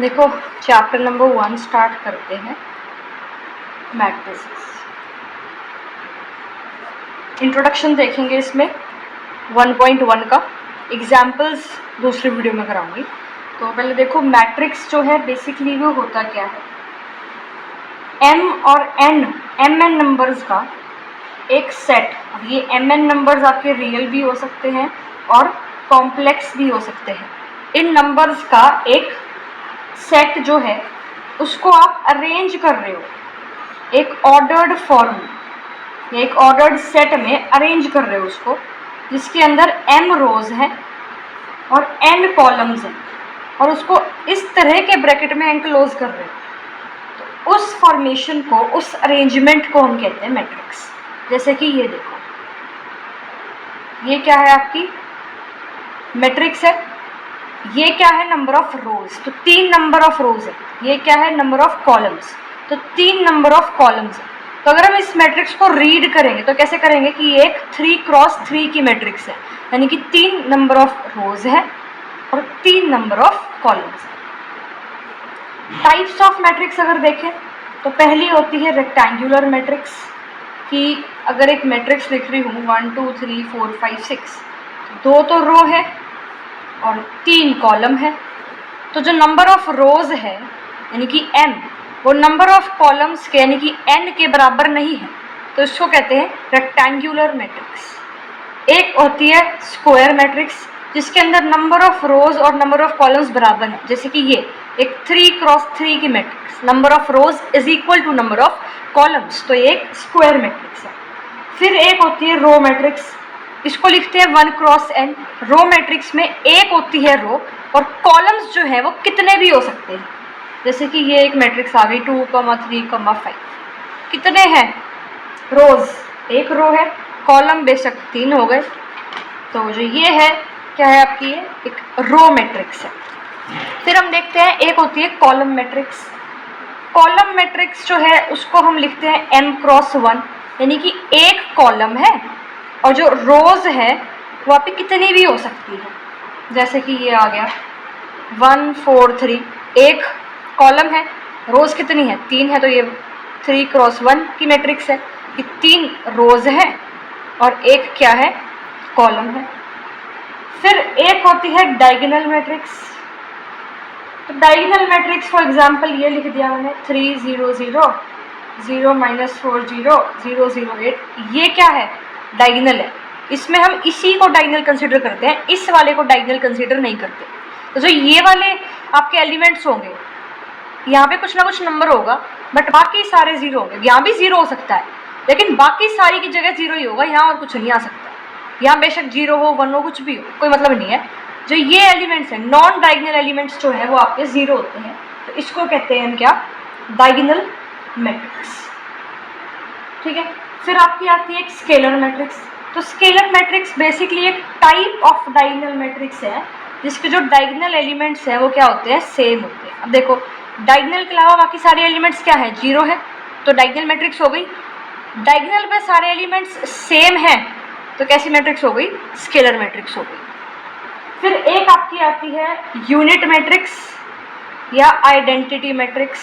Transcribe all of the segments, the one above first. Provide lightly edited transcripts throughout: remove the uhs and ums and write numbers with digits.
देखो chapter number 1 start करते हैं, मैट्रिसेस। इंट्रोडक्शन देखेंगे इसमें 1.1 का, एग्जाम्पल्स दूसरी वीडियो में कराऊंगी। तो पहले देखो मैट्रिक्स जो है बेसिकली वो होता क्या है, m और n नंबर्स का एक सेट। अब ये mn नंबर्स आपके रियल भी हो सकते हैं और कॉम्प्लेक्स भी हो सकते हैं। इन नंबर्स का एक सेट जो है उसको आप अरेंज कर रहे हो एक ऑर्डर्ड फॉर्म या एक ऑर्डर्ड सेट में अरेंज कर रहे हो उसको, जिसके अंदर m रोज हैं और n कॉलम्स हैं, और उसको इस तरह के ब्रैकेट में एनक्लोज कर रहे हो। तो उस फॉर्मेशन को, उस अरेंजमेंट को हम कहते हैं मैट्रिक्स। जैसे कि ये देखो, ये क्या है आपकी मैट्रिक्स है। ये क्या है, नंबर ऑफ रोज, तो 3 नंबर ऑफ रोज है। ये क्या है, नंबर ऑफ कॉलम्स, तो 3 नंबर ऑफ कॉलम्स है। तो अगर हम इस मैट्रिक्स को रीड करेंगे तो कैसे करेंगे कि ये एक 3x3 की मैट्रिक्स है, यानी कि 3 नंबर ऑफ रोज है और 3 नंबर ऑफ कॉलम्स है। टाइप्स ऑफ मैट्रिक्स अगर देखें तो पहली होती है रेक्टेंगुलर मैट्रिक्स, कि अगर एक मैट्रिक्स लिख रही हूँ 1 2 3 4 5 6, 2 तो रो है और 3 कॉलम है। तो जो नंबर ऑफ रोज है यानी कि m, वो नंबर ऑफ कॉलम्स के यानी कि n के बराबर नहीं है, तो इसको कहते हैं रेक्टेंगुलर मैट्रिक्स। एक होती है स्क्वायर मैट्रिक्स, जिसके अंदर नंबर ऑफ रोज और नंबर ऑफ कॉलम्स बराबर है। जैसे कि ये एक 3x3 की matrix, number of rows is equal to number of columns, तो ये एक स्क्वायर मैट्रिक्स है। फिर एक होती है रो मैट्रिक्स, इसको लिखते हैं 1x n। रो मैट्रिक्स में एक होती है रो और कॉलम्स जो है वो कितने भी हो सकते हैं। जैसे कि ये एक मैट्रिक्स आ गई 2, 3, 5, कितने हैं रोज, एक रो है, कॉलम बेशक 3 हो गए। तो जो ये है क्या है आपकी, ये एक रो मैट्रिक्स है। फिर हम देखते हैं एक होती है कॉलम मैट्रिक्स। कॉलम मैट्रिक्स जो है उसको हम लिखते हैं m×1, यानी कि एक कॉलम है और जो रोज है वो आपकी कितनी भी हो सकती है। जैसे कि ये आ गया 1 4 3, एक कॉलम है, रोज कितनी है 3 है, तो ये 3x1 की मैट्रिक्स है कि 3 रोज है और एक क्या है, कॉलम है। फिर एक होती है डायगोनल मैट्रिक्स। तो डायगोनल मैट्रिक्स फॉर एग्जांपल ये लिख दिया मैंने 3 0 0 0 -4 0 0 0 8, ये क्या है, डायगोनल है। इसमें हम इसी को डायगोनल कंसीडर करते हैं, इस वाले को डायगोनल कंसीडर नहीं करते। तो जो ये वाले आपके एलिमेंट्स होंगे, यहाँ पे कुछ ना कुछ नंबर होगा बट बाकी सारे 0 होंगे। यहाँ भी 0 हो सकता है लेकिन बाकी सारी की जगह 0 ही होगा, यहाँ और कुछ नहीं आ सकता। यहाँ बेशक 0 हो 1 हो कुछ भी हो, कोई मतलब नहीं है। जो ये एलिमेंट्स हैं, नॉन डायगोनल एलिमेंट्स जो है वो आपके 0 होते हैं, तो इसको कहते हैं हम क्या, डायगोनल मैट्रिक्स। ठीक है। फिर आपकी आती है एक स्केलर मैट्रिक्स। तो स्केलर मैट्रिक्स बेसिकली एक टाइप ऑफ डायगोनल मैट्रिक्स है, जिसके जो डायगोनल एलिमेंट्स हैं वो क्या होते हैं, सेम होते हैं। अब देखो डायगोनल के अलावा बाकी सारे एलिमेंट्स क्या है, 0 है, तो डायगोनल मैट्रिक्स हो गई। डायगोनल पे सारे एलिमेंट्स सेम हैं तो कैसी मैट्रिक्स हो गई, स्केलर मैट्रिक्स हो गई। फिर एक आपकी आती है यूनिट मैट्रिक्स या आइडेंटिटी मैट्रिक्स।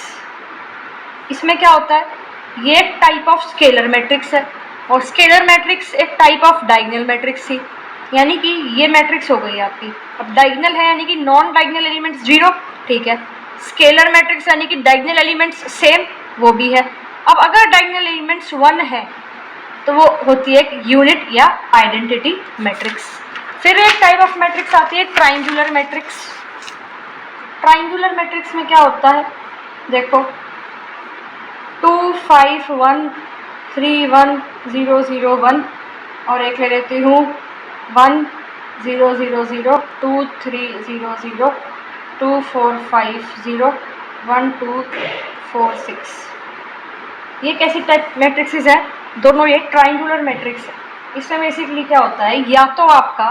इसमें क्या होता है, ये एक टाइप ऑफ स्केलर मैट्रिक्स है और स्केलर मैट्रिक्स एक टाइप ऑफ डायगोनल मैट्रिक्स थी, यानी कि ये मैट्रिक्स हो गई आपकी। अब डायगोनल है यानी कि नॉन डायगोनल एलिमेंट्स 0, ठीक है। स्केलर मैट्रिक्स यानी कि डायगोनल एलिमेंट्स सेम, वो भी है। अब अगर डायगोनल एलिमेंट्स 1 है तो वो होती है एक यूनिट या आइडेंटिटी मैट्रिक्स। फिर एक टाइप ऑफ मैट्रिक्स आती है ट्राइंगुलर मैट्रिक्स। ट्राइंगुलर मैट्रिक्स में क्या होता है, देखो 2 5 1 3 1 0 0 1, और एक ले लेती हूँ 1 0 0 0 2 3 0 0 2 4 5 0 1 2 4 6। ये कैसी टाइप मैट्रिक्सेस है, दोनों ये ट्राइंगुलर मैट्रिक्स है। इसमें बेसिकली क्या होता है, या तो आपका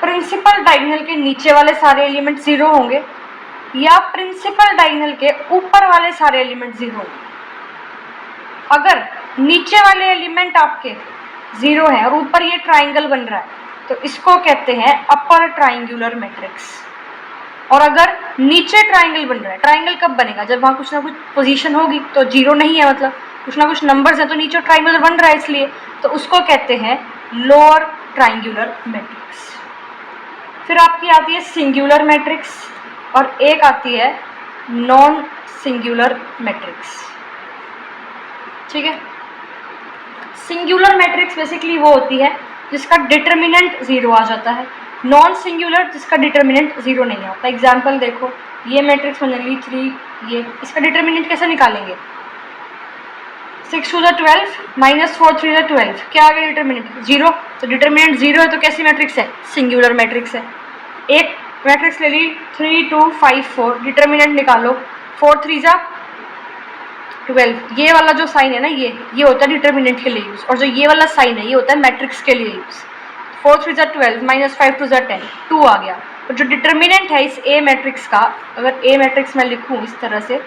प्रिंसिपल डायगोनल के नीचे वाले सारे एलिमेंट 0 होंगे या प्रिंसिपल डायगोनल के ऊपर वाले सारे एलिमेंट 0 होंगे। अगर नीचे वाले एलिमेंट आपके 0 हैं और ऊपर ये ट्राइंगल बन रहा है तो इसको कहते हैं अपर ट्राइंगुलर मैट्रिक्स। और अगर नीचे ट्राइंगल बन रहा है, ट्राइंगल कब बनेगा? जब वहाँ कुछ ना कुछ पोजीशन होगी, तो जीरो नहीं है मतलब कुछ ना कुछ नंबर्स हैं, तो नीचे ट्राइंगल बन रहा है इसलिए, तो उसको कहते हैं लोअर ट्राइंगुलर मैट्रिक्स। फिर आपकी आती है सिंगुलर मैट्रिक्स और एक आती है नॉन सिंगुलर मैट्रिक्स। ठीक है, सिंगुलर मैट्रिक्स बेसिकली वो होती है जिसका डिटर्मिनेंट जीरो आ जाता है, नॉन सिंगुलर जिसका डिटर्मिनेंट जीरो नहीं आता। एग्जाम्पल देखो, ये मैट्रिक्स बन ली 3, ये इसका डिटर्मिनेंट कैसे निकालेंगे? 6 2 12 माइनस 4 3 12, क्या आ गया डिटर्मिनेंट? जीरो। तो डिटर्मिनेंट जीरो है तो कैसी मैट्रिक्स है? सिंगुलर मैट्रिक्स है। एक मैट्रिक्स ले ली 3 2 5 4, डिटर्मिनेंट निकालो, 4 3 12, ये वाला जो साइन है ना, ये होता है डिटर्मिनेंट के लिए यूज, और जो ये वाला साइन है ये होता है मैट्रिक्स के लिए यूज। 4 3 12 माइनस 5 2 10, 2 आ गया। और जो डिटर्मिनेंट है इस ए मैट्रिक्स का, अगर ए मैट्रिक्स मैं लिखूँ इस तरह से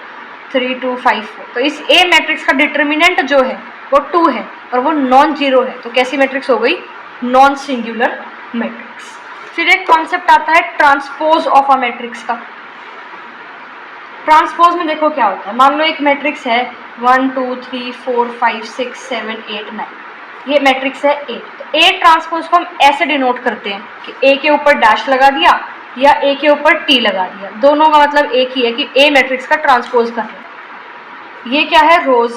3 2 5 4, तो इस ए मैट्रिक्स का डिटर्मिनेंट जो है वो 2 है और वो नॉन जीरो है, तो कैसी मैट्रिक्स हो गई? Non singular matrix. फिर एक कॉन्सेप्ट आता है ट्रांसपोज ऑफ अ मैट्रिक्स का। ट्रांसपोज में देखो क्या होता है, मान लो एक मैट्रिक्स है 1 2 3 4 5 6 7 8 9, ये मैट्रिक्स है ए। तो ए ट्रांसपोज को हम ऐसे डिनोट करते हैं कि ए के ऊपर डैश लगा दिया या ए के ऊपर टी लगा दिया, दोनों का मतलब एक ही है कि ए मैट्रिक्स का ट्रांसपोज कर रहे हैं। ये क्या है? रोज,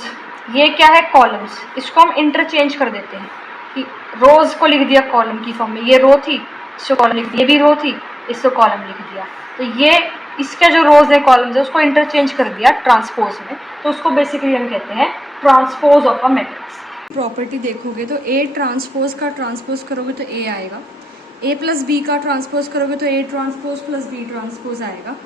ये क्या है? कॉलम्स। इसको हम इंटरचेंज कर देते हैं कि रोज को लिख दिया कॉलम की फॉर्म में, ये रो थी इसको कॉलम लिख दिया, ये भी रो थी इसको कॉलम लिख दिया, तो ये इसके जो रोज है कॉलम्स है उसको इंटरचेंज कर दिया ट्रांसपोज में, तो उसको बेसिकली हम कहते हैं transpose of a matrix. Property देखोगे तो ए ट्रांसपोज का ट्रांसपोज करोगे तो ए आएगा, ए प्लस बी का ट्रांसपोज करोगे तो A transpose plus B transpose आएगा।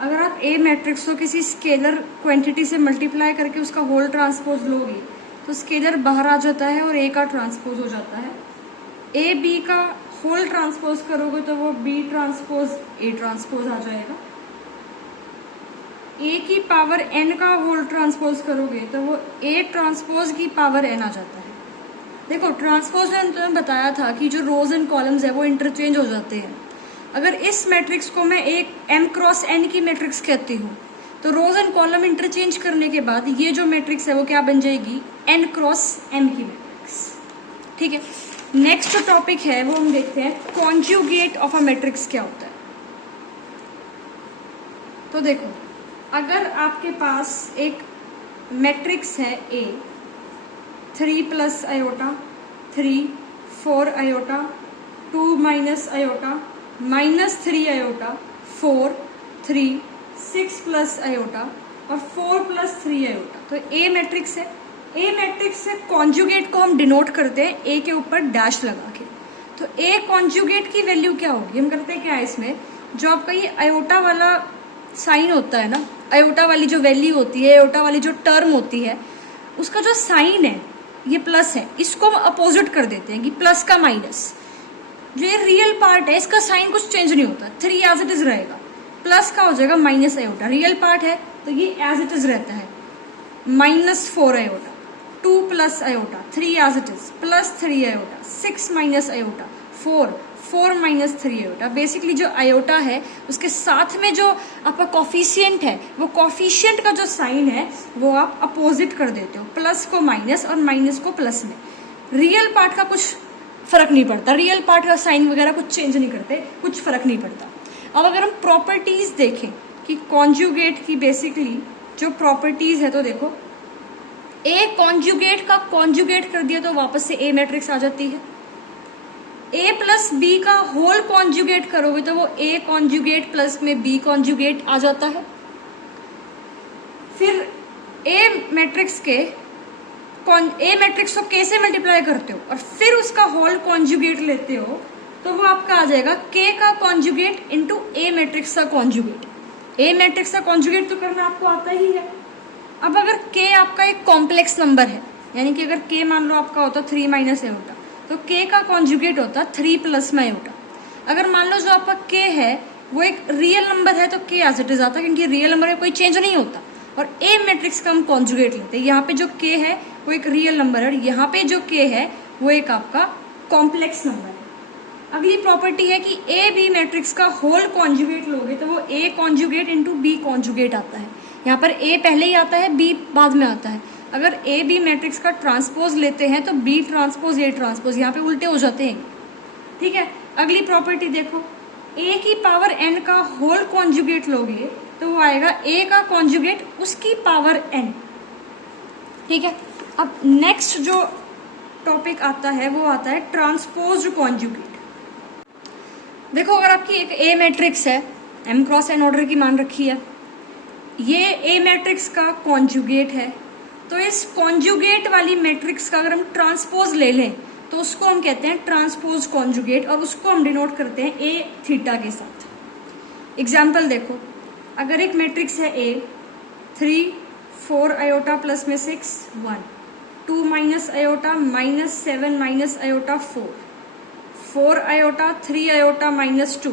अगर आप ए मैट्रिक्स को किसी स्केलर क्वांटिटी से मल्टीप्लाई करके उसका होल ट्रांसपोज लोगे तो स्केलर बाहर आ जाता है और ए का ट्रांसपोज हो जाता है। ए बी का होल ट्रांसपोज करोगे तो वो बी ट्रांसपोज ए ट्रांसपोज आ जाएगा। ए की पावर एन का होल ट्रांसपोज करोगे तो वो ए ट्रांसपोज की पावर एन आ जाता है। देखो ट्रांसपोज में तो बताया था कि जो रोज एंड कॉलम्स है वो इंटरचेंज हो जाते हैं। अगर इस मैट्रिक्स को मैं एक m क्रॉस n की मैट्रिक्स कहती हूँ तो रोज एंड कॉलम इंटरचेंज करने के बाद ये जो मैट्रिक्स है वो क्या बन जाएगी? n क्रॉस m की मैट्रिक्स। ठीक है, नेक्स्ट जो टॉपिक है वो हम देखते हैं कॉन्जुगेट ऑफ अ मैट्रिक्स क्या होता है। तो देखो, अगर आपके पास एक मैट्रिक्स है A 3 plus iota 3 4 iota 2 minus iota -3 iota 4 3 6 plus iota और 4 प्लस 3 आयोटा, तो A मैट्रिक्स है। ए मैट्रिक्स से कॉन्जुगेट को हम डिनोट करते हैं ए के ऊपर डैश लगा के। तो ए कॉन्जुगेट की वैल्यू क्या होगी? हम करते हैं क्या है इसमें, जो आपका ये आयोटा वाला साइन होता है ना, आयोटा वाली जो वैल्यू होती है, आयोटा वाली जो टर्म होती है, उसका जो साइन है ये प्लस है, इसको हम अपोजिट कर देते हैं कि प्लस का माइनस। जो ये रियल पार्ट है इसका साइन कुछ चेंज नहीं होता, 3 एज इट इज रहेगा, प्लस का हो जाएगा माइनस आयोटा। रियल पार्ट है तो ये एज इट इज रहता है, -4 iota 2 plus iota 3 as it is plus 3 iota 6 minus iota 4 minus 3 iota. Basically जो आयोटा है उसके साथ में जो आपका कॉफिशिएंट है, वो कॉफिशिएंट का जो साइन है वो आप अपोजिट कर देते हो, प्लस को माइनस और माइनस को प्लस में। रियल पार्ट का कुछ फर्क नहीं पड़ता, रियल पार्ट का साइन वगैरह कुछ चेंज नहीं करते, कुछ फर्क नहीं पड़ता। अब अगर हम प्रॉपर्टीज देखें कि कॉन्जुगेट की बेसिकली जो प्रॉपर्टीज है, तो देखो ए कॉन्जुगेट का कॉन्जुगेट कर दिया तो वापस से ए मैट्रिक्स आ जाती है। ए प्लस बी का होल कॉन्जुगेट करोगे तो वो ए कॉन्जुगेट प्लस में बी कॉन्जुगेट आ जाता है। फिर ए मैट्रिक्स को कैसे मल्टीप्लाई करते हो और फिर उसका होल कॉन्जुगेट लेते हो तो वो आपका आ जाएगा के का कॉन्जुगेट इंटू ए मैट्रिक्स का कॉन्जुगेट। ए मैट्रिक्स का कॉन्जुगेट तो करना आपको आता ही है। अब अगर k आपका एक कॉम्प्लेक्स नंबर है, यानी कि अगर k मान लो आपका होता 3 माइनस आयोटा, तो k का कॉन्जुगेट होता 3 प्लस में आयोटा। अगर मान लो जो आपका k है वो एक रियल नंबर है तो k एज इट इज आता, क्योंकि रियल नंबर में कोई चेंज नहीं होता। और a मैट्रिक्स का हम कॉन्जुगेट लेते हैं, यहाँ पे जो k है वो एक रियल नंबर है और यहाँ पे जो k है वो एक आपका कॉम्प्लेक्स नंबर है। अगली प्रॉपर्टी है कि ए बी मैट्रिक्स का होल कॉन्जुगेट लोगे तो वो A conjugate into B conjugate आता है। यहाँ पर ए पहले ही आता है, बी बाद में आता है। अगर ए बी मैट्रिक्स का ट्रांसपोज लेते हैं तो बी ट्रांसपोज ए ट्रांसपोज, यहाँ पे उल्टे हो जाते हैं। ठीक है, अगली प्रॉपर्टी देखो, ए की पावर एन का होल कॉन्जुगेट लोगे तो वो आएगा ए का कॉन्जुगेट उसकी पावर एन। ठीक है, अब नेक्स्ट जो टॉपिक आता है वो आता है ट्रांसपोज्ड कॉन्जुगेट। देखो, अगर आपकी एक ए मैट्रिक्स है, एम क्रॉस एन ऑर्डर की मान रखी है, ये ए मैट्रिक्स का कॉन्जुगेट है, तो इस कॉन्जुगेट वाली मैट्रिक्स का अगर हम ट्रांसपोज ले लें तो उसको हम कहते हैं ट्रांसपोज कॉन्जुगेट, और उसको हम डिनोट करते हैं ए थीटा के साथ। एग्जाम्पल देखो, अगर एक मैट्रिक्स है ए 3 4 आयोटा प्लस में 6 1 2 minus iota minus 7 minus iota 4 iota 3 iota minus 2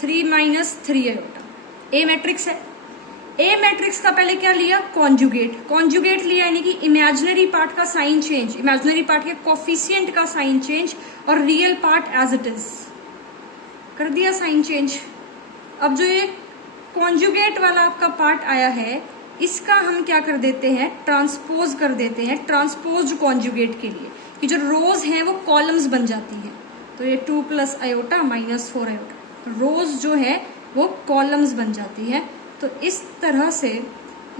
3 minus 3 iota, A matrix है। ए मैट्रिक्स का पहले क्या लिया? कॉन्जुगेट लिया, यानी कि इमेजिनरी पार्ट का साइन चेंज, इमेजिनरी पार्ट के कोफिशिएंट का साइन चेंज, और real part as it is कर दिया साइन चेंज। अब जो ये कॉन्जुगेट वाला आपका पार्ट आया है, इसका हम क्या कर देते हैं? ट्रांसपोज कर देते हैं ट्रांसपोज्ड कॉन्जुगेट के लिए, कि जो रोज हैं वो कॉलम्स बन जाती हैं। तो ये 2 प्लस आयोटा माइनस 4 आयोटा, रोज जो है वो कॉलम्स बन जाती है। तो इस तरह से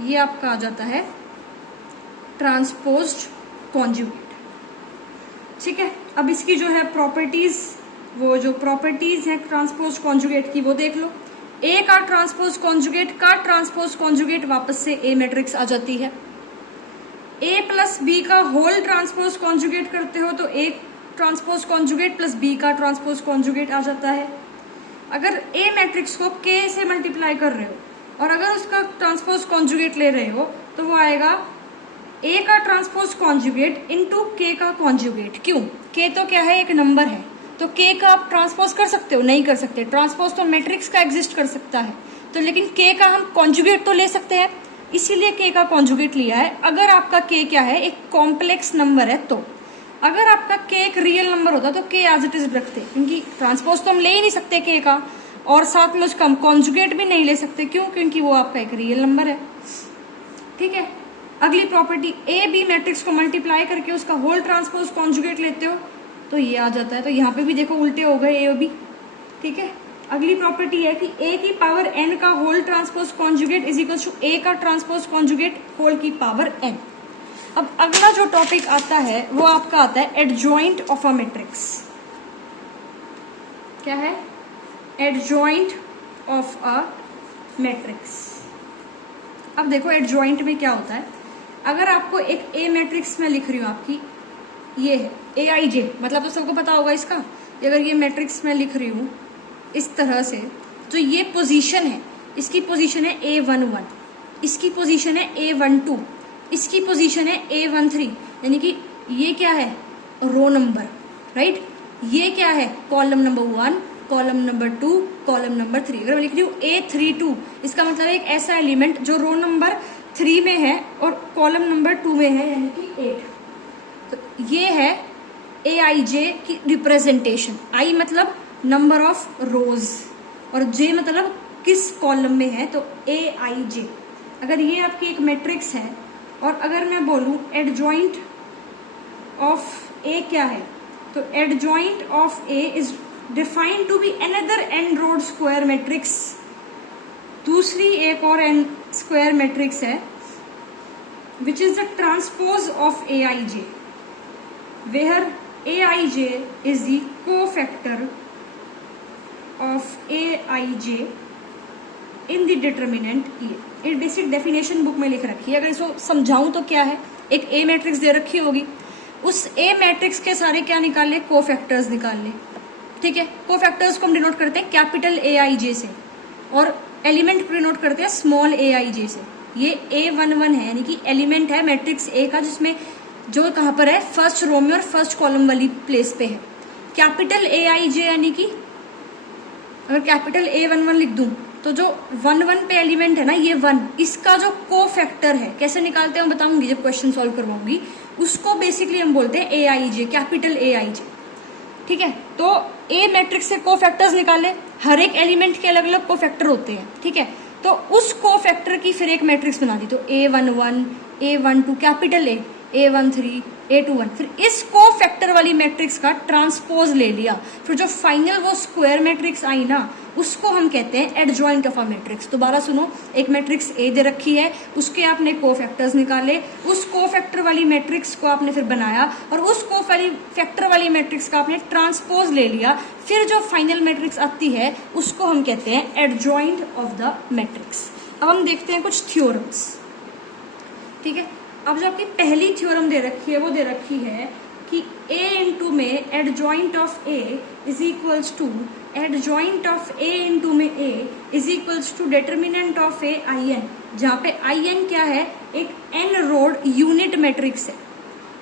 ये आपका आ जाता है ट्रांसपोज्ड कॉन्जुगेट। ठीक है, अब इसकी जो है प्रॉपर्टीज, वो जो प्रॉपर्टीज है ट्रांसपोज्ड कॉन्जुगेट की वो देख लो। ए का ट्रांसपोज कॉन्जुगेट वापस से ए मैट्रिक्स आ जाती है। ए प्लस बी का होल ट्रांसपोज कॉन्जुगेट करते हो तो A transpose conjugate plus B का ट्रांसपोज कॉन्जुगेट आ जाता है। अगर ए मैट्रिक्स को के से मल्टीप्लाई कर रहे हो और अगर उसका ट्रांसपोज कॉन्जुगेट ले रहे हो तो वो आएगा ए का ट्रांसपोज कॉन्जुगेट इनटू के का कॉन्जुगेट। क्यों? के तो क्या है? एक नंबर है, तो के का आप ट्रांसपोज कर सकते हो? नहीं कर सकते। ट्रांसपोज तो मैट्रिक्स का एग्जिस्ट कर सकता है, तो लेकिन के का हम कॉन्जुगेट तो ले सकते हैं, इसीलिए के का कॉन्जुगेट लिया है। अगर आपका के क्या है? एक कॉम्प्लेक्स नंबर है। तो अगर आपका के एक रियल नंबर होता तो के एज इट इज रखते, क्योंकि ट्रांसपोज तो हम ले ही नहीं सकते के का, और साथ में उसका हम कॉन्जुगेट भी नहीं ले सकते। क्यों? क्योंकि वो आपका एक रियल नंबर है। ठीक है, अगली प्रॉपर्टी, ए बी मैट्रिक्स को मल्टीप्लाई करके उसका होल ट्रांसपोज कॉन्जुगेट लेते हो तो ये आ जाता है। तो यहाँ पे भी देखो उल्टे हो गए ए और बी। ठीक है, अगली प्रॉपर्टी है कि ए की पावर एन का whole transpose conjugate is equal to A का ट्रांसपोज कॉन्जुगेट होल की पावर एन। अब अगला जो टॉपिक आता है वो आपका आता है एडजॉइंट ऑफ अ मैट्रिक्स। क्या है? Adjoint of a matrix. अब देखो एडजॉइंट में क्या होता है, अगर आपको एक ए मैट्रिक्स में लिख रही हूँ, आपकी ये है ए आई जे, मतलब तो सबको पता होगा इसका। अगर ये मैट्रिक्स में लिख रही हूँ इस तरह से, जो ये पोजीशन है, इसकी पोजीशन है A11, इसकी पोजीशन है A12, इसकी पोजीशन है A13, यानी कि ये क्या है? Row number, right. ये क्या है? Column number 1, column number 2, column number 3। अगर मैं लिख रही हूँ A32, इसका मतलब एक ऐसा एलिमेंट जो रो नंबर 3 में है और कॉलम नंबर 2 में है, यानी कि 8। तो ये है AIJ की रिप्रेजेंटेशन। I मतलब नंबर ऑफ रोज और J मतलब किस कॉलम में है, तो AIJ। अगर ये आपकी एक मैट्रिक्स है और अगर मैं बोलूँ एडजॉइंट ऑफ A क्या है, तो adjoint of A is defined to be another n rowed square matrix. दूसरी एक और n स्क्वायर मैट्रिक्स है which is the transpose of AIJ, where AIJ is the cofactor of AIJ in the determinant A। ये basic definition book में लिख रखी है। अगर इसको समझाऊं तो क्या है, एक ए मैट्रिक्स दे रखी होगी, उस ए मैट्रिक्स के सारे क्या निकाल ले? कोफैक्टर्स निकाल ले। ठीक है, कोफैक्टर्स को हम डिनोट करते हैं कैपिटल AIJ से और एलिमेंट को डिनोट करते हैं स्मॉल AIJ से। ये A11 है, यानी कि एलिमेंट है मैट्रिक्स ए का, जिसमें जो कहाँ पर है? फर्स्ट रो में और फर्स्ट कॉलम वाली प्लेस पे है। कैपिटल AIJ यानी कि अगर कैपिटल A11 लिख दूं तो जो 1 पे एलिमेंट है ना, ये 1, इसका जो कोफैक्टर है, कैसे निकालते हैं मैं बताऊंगी जब क्वेश्चन सॉल्व करवाऊंगी। उसको बेसिकली हम बोलते हैं AIJ, कैपिटल AIJ। ठीक है। तो ए मैट्रिक्स से कोफैक्टर्स निकाले, हर एक एलिमेंट के अलग अलग कोफैक्टर होते हैं, ठीक है। तो उस कोफैक्टर की फिर एक मैट्रिक्स बना दी, तो A11, A12 capital A13, A21, फिर इस कोफैक्टर वाली मैट्रिक्स का ट्रांसपोज ले लिया, फिर जो फाइनल वो स्क्वायर मैट्रिक्स आई ना, उसको हम कहते हैं एडजॉइंट ऑफ अ मैट्रिक्स। दोबारा सुनो, एक मैट्रिक्स ए दे रखी है, उसके आपने कोफैक्टर्स निकाले, उस कोफैक्टर वाली मैट्रिक्स को आपने फिर बनाया, और उस कोफैक्टर वाली मैट्रिक्स का आपने ट्रांसपोज ले लिया, फिर जो फाइनल मैट्रिक्स आती है उसको हम कहते हैं एडजॉइंट ऑफ द मैट्रिक्स। अब हम देखते हैं कुछ थ्योरम्स, ठीक है। अब जो आपकी पहली थ्योरम दे रखी है वो दे रखी है कि A इंटू में adjoint of A is equals to adjoint of A into में A is equals to determinant of A IN, जहाँ पे IN क्या है, एक n रोड यूनिट मैट्रिक्स है।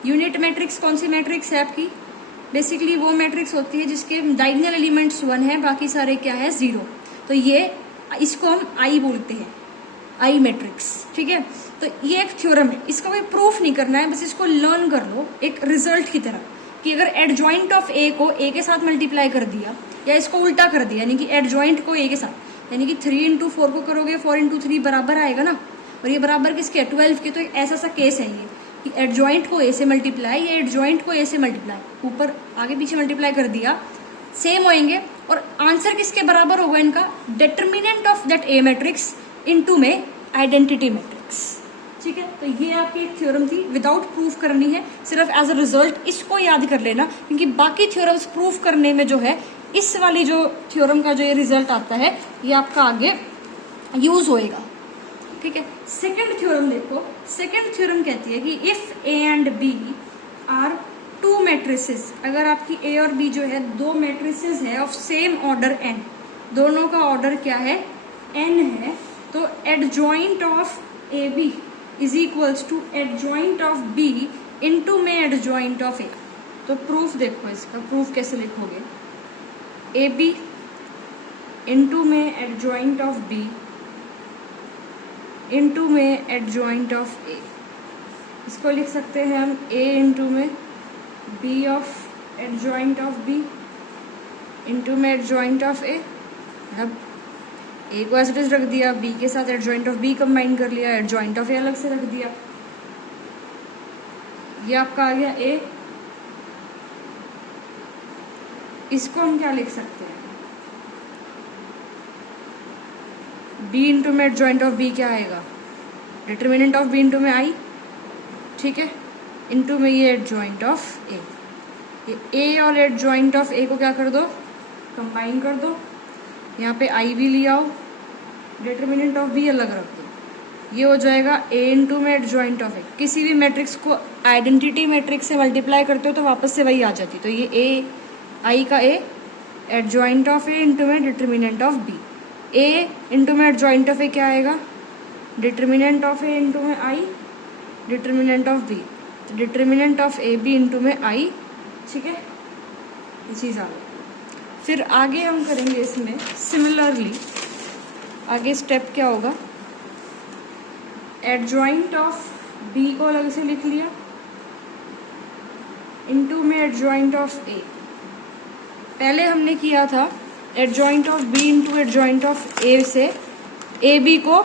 यूनिट मैट्रिक्स कौन सी मैट्रिक्स है आपकी, बेसिकली वो मैट्रिक्स होती है जिसके डायगोनल एलिमेंट्स 1 है, बाकी सारे क्या है 0। तो ये इसको हम I बोलते हैं, I मैट्रिक्स, ठीक है। तो ये एक थ्योरम है, इसका कोई प्रूफ नहीं करना है, बस इसको लर्न कर लो एक रिजल्ट की तरह, कि अगर एडजॉइंट ऑफ A को A के साथ मल्टीप्लाई कर दिया, या इसको उल्टा कर दिया, यानी कि एडजॉइंट को A के साथ, यानी कि 3 इंटू 4 को करोगे 4 इंटू 3 बराबर आएगा ना, और ये बराबर किसके 12 के। तो एक ऐसा सा केस है ये कि एडजॉइंट को A से मल्टीप्लाई या एडजॉइंट को A से मल्टीप्लाई, ऊपर आगे पीछे मल्टीप्लाई कर दिया, सेम होएंगे, और आंसर किसके बराबर होगा इनका, determinant of that A matrix into में आइडेंटिटी मैट्रिक्स, ठीक है। तो ये आपकी एक थ्योरम थी, विदाउट प्रूफ करनी है, सिर्फ एज अ रिजल्ट इसको याद कर लेना, क्योंकि बाकी थ्योरम्स प्रूफ करने में जो है, इस वाली जो थ्योरम का जो ये रिजल्ट आता है ये आपका आगे यूज होएगा, ठीक है। सेकंड थ्योरम देखो, सेकंड थ्योरम कहती है कि if A and B are two matrices, अगर आपकी A और B जो है दो मैट्रिसेस है ऑफ सेम ऑर्डर n, दोनों का ऑर्डर क्या है n है, तो adjoint of AB is equals to adjoint of B into में एडजॉइंट ऑफ A। तो प्रूफ देखो, इसका प्रूफ कैसे लिखोगे, AB इंटू में एडजॉइंट ऑफ B इंटू में एडजॉइंट ऑफ A। इसको लिख सकते हैं हम A इंटू में B of adjoint of B into में एडजॉइंट ऑफ A। अब A को एज इट इज रख दिया, B के साथ एडजॉइंट ऑफ B कंबाइन कर लिया, एडजॉइंट ऑफ A अलग से रख दिया, ये आपका आ गया A। इसको हम क्या लिख सकते हैं, B इंटू में एडजॉइंट ऑफ B क्या आएगा, डिटर्मिनेंट ऑफ B इंटू में I, ठीक है, इंटू में ये एडजॉइंट ऑफ A। ये A और एडजॉइंट ऑफ A को क्या कर दो, कंबाइन कर दो, यहाँ पे I भी लिया आओ, डिटर्मिनेंट ऑफ B अलग रख दो, ये हो जाएगा A इंटू में एडजॉइंट ऑफ A। किसी भी मैट्रिक्स को आइडेंटिटी मैट्रिक्स से मल्टीप्लाई करते हो तो वापस से वही आ जाती, तो ये A I का A adjoint of A into में determinant of B। A into में एडजॉइंट ऑफ A क्या आएगा, डिटर्मिनेंट ऑफ A इंटू में I डिटर्मिनेंट ऑफ B, तो determinant of A B into में I, ठीक है, ये चीज़ आ गई। फिर आगे हम करेंगे इसमें सिमिलरली, आगे स्टेप क्या होगा, एडजॉइंट ऑफ B को अलग से लिख लिया इंटू में एडजॉइंट ऑफ A। पहले हमने किया था adjoint of B into adjoint of A से AB को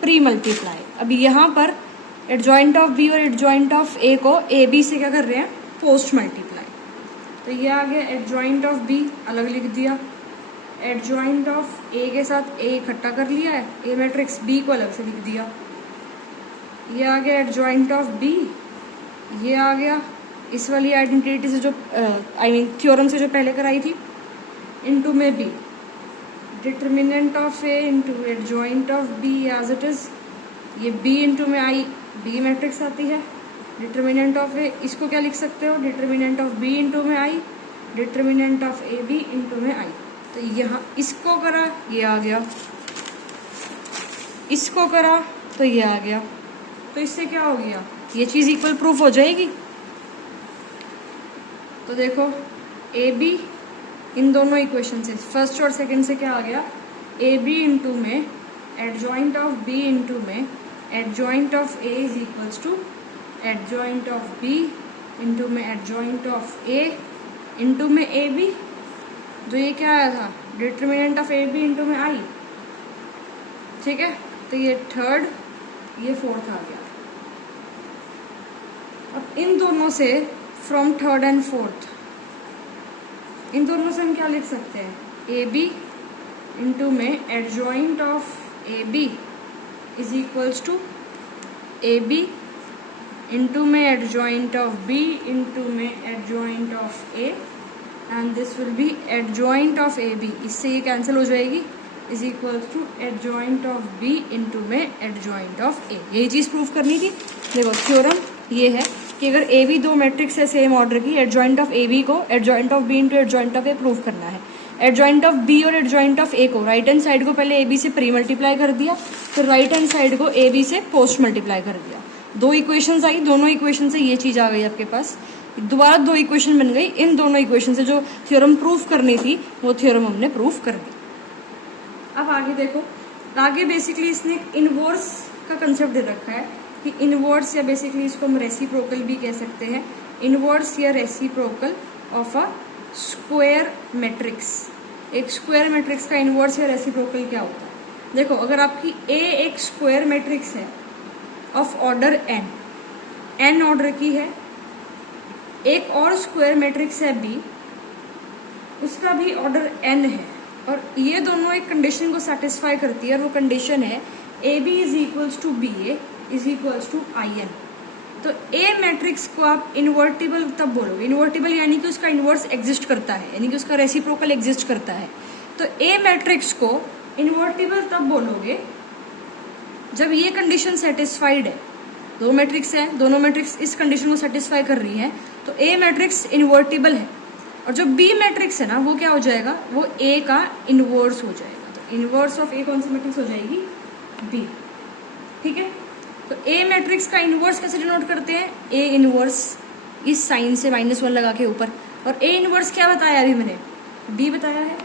प्री मल्टीप्लाई, अब यहाँ पर एडजॉइंट ऑफ B और एडजॉइंट ऑफ A को AB से क्या कर रहे हैं, पोस्ट मल्टीप्लाई। तो ये आ गया एडजॉइंट ऑफ B अलग लिख दिया, एडजॉइंट ऑफ A के साथ A इकट्ठा कर लिया है, A मैट्रिक्स B को अलग से लिख दिया, ये आ गया एडजॉइंट ऑफ B, ये आ गया इस वाली आइडेंटिटी से जो थ्योरम से जो पहले कराई थी, इनटू में B, determinant of A into adjoint of B as it is, ये B इंटू में I B मैट्रिक्स आती है, डिटर्मिनेंट ऑफ A इसको क्या लिख सकते हो, डिटर्मिनेंट ऑफ B इंटू में I determinant of A B into में I। तो यहाँ इसको करा ये आ गया, इसको करा तो ये आ गया, तो इससे क्या हो गया, ये चीज़ इक्वल प्रूफ हो जाएगी। तो देखो ए बी इन दोनों इक्वेशन से, फर्स्ट और सेकंड से क्या आ गया, ए बी इंटू में एडजॉइंट ऑफ बी इंटू में adjoint of A is equals to adjoint of B into में एडजॉइंट ऑफ ए इंटू में ए बी, जो ये क्या आया था, determinant of A B into में आई, ठीक है। तो ये थर्ड, ये फोर्थ आ गया। अब इन दोनों से फ्रॉम थर्ड एंड फोर्थ, इन दोनों से हम क्या लिख सकते हैं, ए बी इंटू में adjoint of A B is equals to A B into में एडजॉइंट ऑफ बी इंटू में adjoint of A, and this will be adjoint of A B, इससे ये कैंसिल हो जाएगी, is equals to adjoint of B into में adjoint of A. यही चीज़ prove करनी थी। देखो थ्योरम ये है कि अगर ए बी दो मैट्रिक्स है सेम ऑर्डर की, एडजॉइंट ऑफ ए बी को adjoint of B into adjoint of A prove करना है। एडजॉइंट ऑफ बी और एडजॉइंट ऑफ ए को राइट हैंड साइड को पहले ए बी से प्री मल्टीप्लाई कर दिया, फिर राइट हैंड साइड को ए बी से पोस्ट मल्टीप्लाई कर दिया। दो इक्वेशंस आई, दोनों इक्वेशन से ये चीज़ आ गई आपके पास, दोबारा दो इक्वेशन बन गई। इन दोनों इक्वेशन से जो थ्योरम प्रूव करनी थी वो थ्योरम हमने प्रूव कर दी। अब आगे देखो, आगे बेसिकली इसने इनवर्स का कंसेप्ट दे रखा है कि इनवर्स, या बेसिकली इसको हम रेसिप्रोकल भी कह सकते हैं, इनवर्स या reciprocal of a square matrix. एक स्क्वायर मैट्रिक्स का इनवर्स या रेसिप्रोकल क्या होता है? देखो अगर आपकी ए एक स्क्वायर मैट्रिक्स है of order N, N order की है, एक और स्क्वायर मैट्रिक्स है बी, उसका भी ऑर्डर एन है, और ये दोनों एक कंडीशन को सेटिस्फाई करती है, और वो कंडीशन है A B is equals to B A is equals to I N. तो ए मैट्रिक्स को आप इन्वर्टिबल तब बोलोगे, इन्वर्टिबल यानी कि उसका इन्वर्स एग्जिस्ट करता है, यानी कि उसका रेसिप्रोकल एग्जिस्ट करता है। तो ए मैट्रिक्स को इन्वर्टिबल तब बोलोगे जब ये कंडीशन सेटिस्फाइड है। दो मैट्रिक्स है, दोनों मैट्रिक्स इस कंडीशन को सेटिस्फाई कर रही है, तो ए मैट्रिक्स इन्वर्टिबल है। और जो बी मैट्रिक्स है ना, वो क्या हो जाएगा, वो ए का इनवर्स हो जाएगा। तो इनवर्स ऑफ ए कौन सी मैट्रिक्स हो जाएगी, बी, ठीक है। तो ए मैट्रिक्स का इनवर्स कैसे डिनोट करते हैं, ए इनवर्स, इस साइन से -1 लगा के ऊपर, और ए इनवर्स क्या बताया अभी मैंने, बी बताया है,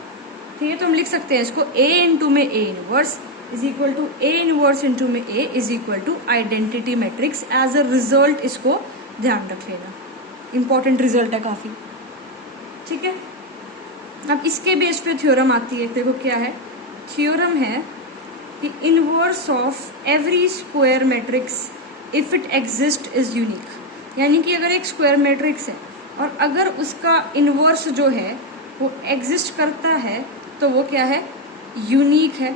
ठीक है। तो हम लिख सकते हैं इसको ए इंटू में A inverse is equal to A inverse into में A is equal to identity matrix. As a result इसको ध्यान रख लेना, इंपॉर्टेंट रिजल्ट है काफ़ी, ठीक है। अब इसके बेस पे थ्योरम आती है, देखो क्या है, थ्योरम है कि inverse of every square matrix if it exist is unique. यानी कि अगर एक स्क्वायर मैट्रिक्स है और अगर उसका इनवर्स जो है वो एग्जिस्ट करता है तो वो क्या है, यूनिक है।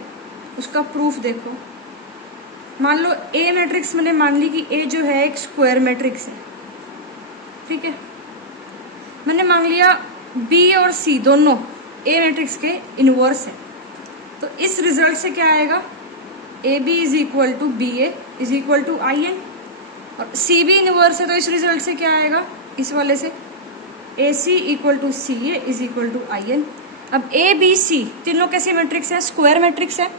उसका प्रूफ देखो, मान लो ए मैट्रिक्स मैंने मान ली कि ए जो है एक स्क्वायर मैट्रिक्स है, ठीक है। मैंने मान लिया बी और सी दोनों ए मैट्रिक्स के इनवर्स है, तो इस रिजल्ट से क्या आएगा, A B is equal to B A is equal to I N, और सी बी इनवर्स है, तो इस रिजल्ट से क्या आएगा, इस वाले से A C equal to C A is equal to I N. अब ए बी सी तीनों कैसे मैट्रिक्स है, स्क्वायर मैट्रिक्स है,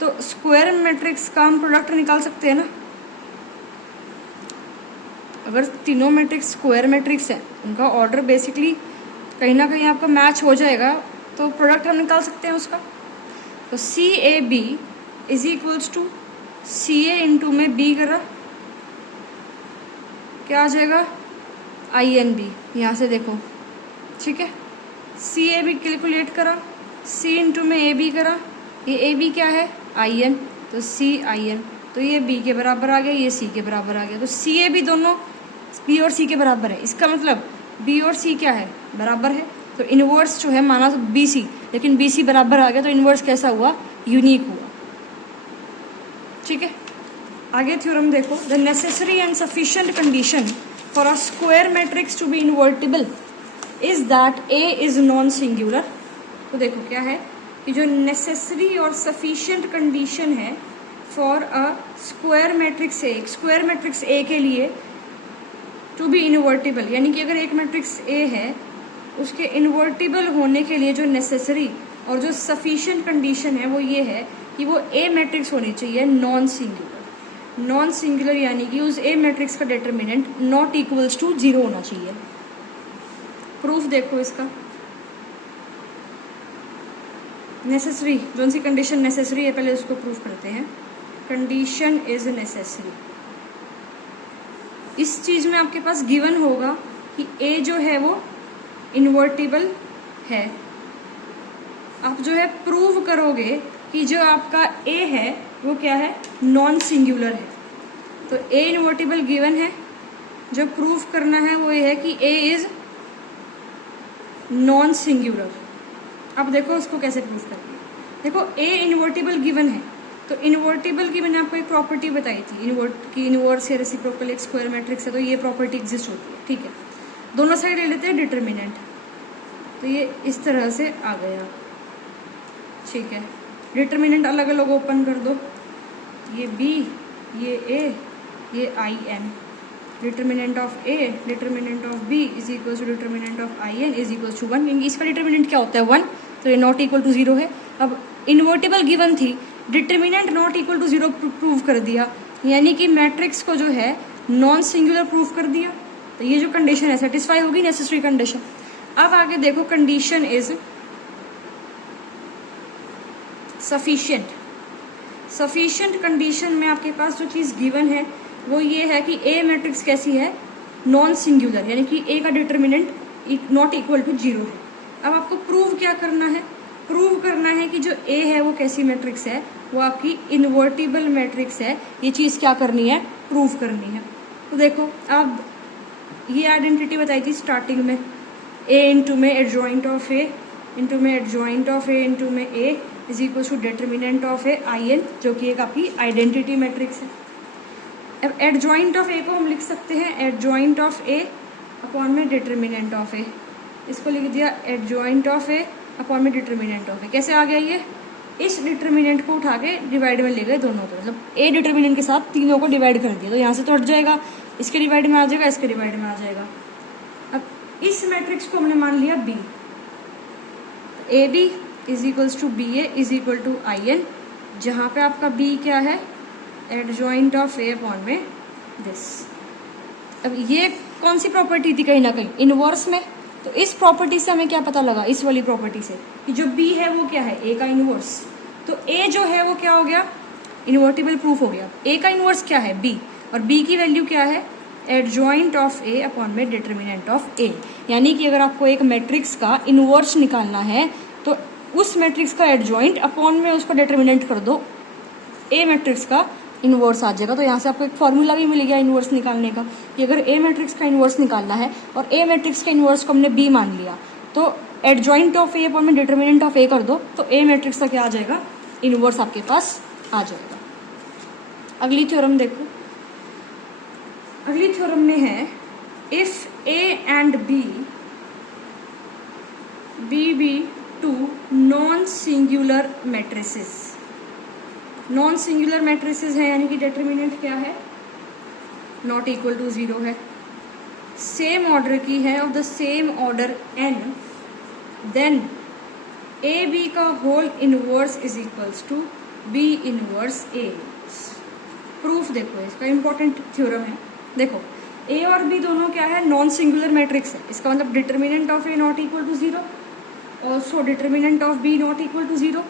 तो स्क्वायर मैट्रिक्स का हम प्रोडक्ट निकाल सकते हैं ना। अगर तीनों मैट्रिक्स स्क्वायर मैट्रिक्स है, उनका ऑर्डर बेसिकली कहीं ना कहीं आपका मैच हो जाएगा, तो प्रोडक्ट हम निकाल सकते हैं उसका। तो C A B is equals to C A into में बी करा, क्या आ जाएगा, आई एन बी, यहाँ से देखो, ठीक है। सी ए बी कैलकुलेट करा, सी इंटू में ए बी करा, ये ए बी क्या है, आई एन, तो सी आई एन, तो ये बी के बराबर आ गया, ये सी के बराबर आ गया। तो सी ए बी दोनों बी और सी के बराबर है, इसका मतलब बी और सी क्या है, बराबर है। तो इनवर्स जो है माना तो बी सी, लेकिन बी सी बराबर आ गया, तो इनवर्स कैसा हुआ, यूनिक हुआ, ठीक है। आगे थ्योरम देखो, the necessary and sufficient condition for a square matrix to be invertible is that A is non singular. तो देखो क्या है कि जो नेसेसरी और सफिशिएंट कंडीशन है for a square matrix A, एक स्क्वायर मैट्रिक्स ए के लिए टू बी इन्वर्टिबल, यानी कि अगर एक मैट्रिक्स ए है उसके इन्वर्टिबल होने के लिए जो नेसेसरी और जो सफिशिएंट कंडीशन है वो ये है कि वो ए मैट्रिक्स होनी चाहिए नॉन सिंगुलर। नॉन सिंगुलर यानी कि उस ए मैट्रिक्स का डिटर्मिनेंट नॉट इक्वल्स टू 0 होना चाहिए। प्रूफ देखो इसका, नेसेसरी जो सी कंडीशन नेसेसरी है पहले उसको प्रूफ करते हैं। कंडीशन इज नेसेसरी, इस चीज़ में आपके पास गिवन होगा कि ए जो है वो इन्वर्टिबल है। आप जो है प्रूव करोगे कि जो आपका ए है वो क्या है, नॉन सिंगुलर है। तो ए इन्वर्टिबल गिवन है, जो प्रूव करना है वो ये है कि ए इज नॉन सिंगुलर। अब देखो उसको कैसे प्रूव करते हैं। देखो ए इन्वर्टिबल गिवन है, तो इन्वर्टिबल की मैंने आपको एक प्रॉपर्टी बताई थी की इन्वर्स या रेसिप्रोकल एक स्क्वायर मैट्रिक्स है, तो ये प्रॉपर्टी एग्जिस्ट होती है। ठीक है, दोनों साइड ले लेते हैं डिटर्मिनेंट, तो ये इस तरह से आ गया। ठीक है, डिटर्मिनेंट अलग अलग ओपन कर दो, ये बी, ये ए, ये I N. Determinant of A, determinant of B is equal to determinant of I N is equal to 1, क्योंकि इसका डिटर्मिनेंट क्या होता है 1, तो ये नॉट इक्वल टू 0 है। अब इन्वर्टिबल गिवन थी, determinant not equal to 0 prove कर दिया, यानी कि मैट्रिक्स को जो है नॉन सिंगुलर प्रूव कर दिया। तो ये जो कंडीशन है सेटिस्फाई होगी, नेसेसरी कंडीशन। अब आगे देखो, condition is sufficient. Sufficient condition में आपके पास जो चीज़ गिवन है वो ये है कि ए मैट्रिक्स कैसी है, नॉन सिंगुलर, यानी कि ए का डिटर्मिनेंट नॉट इक्वल टू 0 है। अब आपको प्रूव क्या करना है, प्रूव करना है कि जो ए है वो कैसी मैट्रिक्स है, वो आपकी इन्वर्टिबल मैट्रिक्स है। ये चीज़ क्या करनी है, प्रूव करनी है। तो देखो, अब ये आइडेंटिटी बताई थी स्टार्टिंग में, ए इंटू में एडजॉइंट ऑफ ए इंटू में एडजॉइंट ऑफ ए इंटू में A is equal to determinant of A I N, जो कि एक आपकी आइडेंटिटी मैट्रिक्स है। अब एडजॉइंट ऑफ ए को हम लिख सकते हैं एडजॉइंट ऑफ ए अपॉन में डिटर्मिनेंट ऑफ ए। इसको लिख दिया एडजॉइंट ऑफ ए अपॉन में डिटर्मिनेंट ऑफ ए। कैसे आ गया ये, इस डिटर्मिनेंट को उठा के डिवाइड में ले गए दोनों को, मतलब ए डिटर्मिनेंट के साथ तीनों को डिवाइड कर दिया, तो यहाँ से तो हट जाएगा, इसके डिवाइड में आ जाएगा, इसके डिवाइड में आ जाएगा। अब इस मैट्रिक्स को हमने मान लिया B, A B is equals to B A is equal to I N, जहाँ पे आपका बी क्या है, एडजॉइंट ऑफ ए अपॉन में दिस। अब ये कौन सी प्रॉपर्टी थी, कहीं ना कहीं इनवर्स में, तो इस प्रॉपर्टी से हमें क्या पता लगा, इस वाली प्रॉपर्टी से, कि जो बी है वो क्या है, ए का इनवर्स। तो ए जो है वो क्या हो गया, इन्वर्टिबल प्रूफ हो गया। ए का इनवर्स क्या है, बी, और बी की वैल्यू क्या है, एडजॉइंट ऑफ ए अपॉन में डिटर्मिनेंट ऑफ ए। यानी कि अगर आपको एक मैट्रिक्स का इनवर्स निकालना है तो उस मैट्रिक्स का एडजॉइंट अपॉन में उसका डिटर्मिनेंट कर दो, ए मैट्रिक्स का इनवर्स आ जाएगा। तो यहाँ से आपको एक फॉर्मूला भी मिल गया इनवर्स निकालने का, कि अगर ए मैट्रिक्स का इनवर्स निकालना है और ए मैट्रिक्स का इनवर्स को हमने बी मान लिया, तो एडजॉइंट ऑफ ए अपॉन में डिटर्मिनेंट ऑफ ए कर दो, तो ए मैट्रिक्स का क्या आ जाएगा, इनवर्स आपके पास आ जाएगा। अगली थ्योरम देखो, अगली थ्योरम में है if A and B two non singular matrices. Non singular matrices है, यानी कि डिटर्मिनेंट क्या है, नॉट इक्वल टू 0 है, सेम ऑर्डर की है, of the same order n, then A B का whole inverse is equals to B inverse A. Proof देखो, इसका इंपॉर्टेंट थ्योरम है। देखो, ए और बी दोनों क्या है, नॉन सिंगुलर मैट्रिक्स है, इसका मतलब determinant of A not equal to 0, also determinant of B not equal to 0।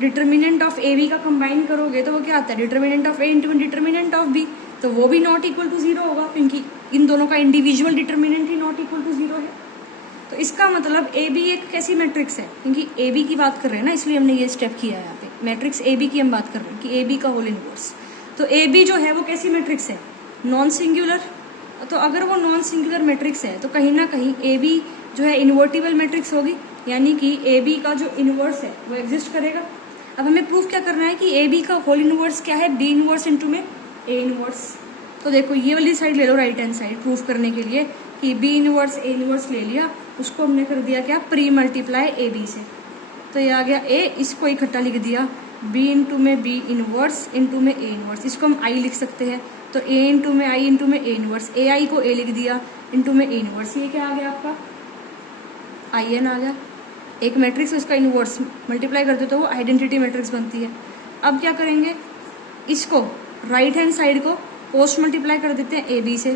Determinant of A B का कंबाइन करोगे तो वो क्या आता है, determinant of A into determinant of B, तो वो भी नॉट इक्वल टू 0 होगा, क्योंकि इन दोनों का इंडिविजुअल डिटर्मिनेंट ही नॉट इक्वल टू 0 है। तो इसका मतलब ए बी एक कैसी मैट्रिक्स है, क्योंकि ए बी की बात कर रहे हैं ना, इसलिए हमने ये स्टेप किया है यहाँ पे, मैट्रिक्स ए बी की हम बात कर रहे हैं कि ए बी का होल इनवर्स। तो ए बी जो है वो कैसी मैट्रिक्स है, नॉन सिंगुलर। तो अगर वो नॉन सिंगुलर मैट्रिक्स है तो कहीं ना कहीं ए बी जो है इन्वर्टिबल मैट्रिक्स होगी, यानी कि ए बी का जो इनवर्स है वो एग्जिस्ट करेगा। अब हमें प्रूफ क्या करना है कि ए बी का होल इनवर्स क्या है, बी इनवर्स इंटू में ए इनवर्स। तो देखो, ये वाली साइड ले लो, राइट हैंड साइड, प्रूफ करने के लिए कि बी इनवर्स ए इनवर्स ले लिया, उसको हमने कर दिया क्या, प्री मल्टीप्लाई ए बी से, तो ये आ गया ए, इसको इकट्ठा लिख दिया, बी इंटू में बी इनवर्स इंटू में ए इनवर्स, इसको हम आई लिख सकते हैं, तो ए इंटू में आई इंटू में ए इनवर्स, ए आई को ए लिख दिया इंटू में ए इनवर्स, ये क्या आ गया आपका, आई एन आ गया। एक मैट्रिक्स उसका इनवर्स मल्टीप्लाई करते तो वो आइडेंटिटी मैट्रिक्स बनती है। अब क्या करेंगे, इसको राइट हैंड साइड को पोस्ट मल्टीप्लाई कर देते हैं ए बी से।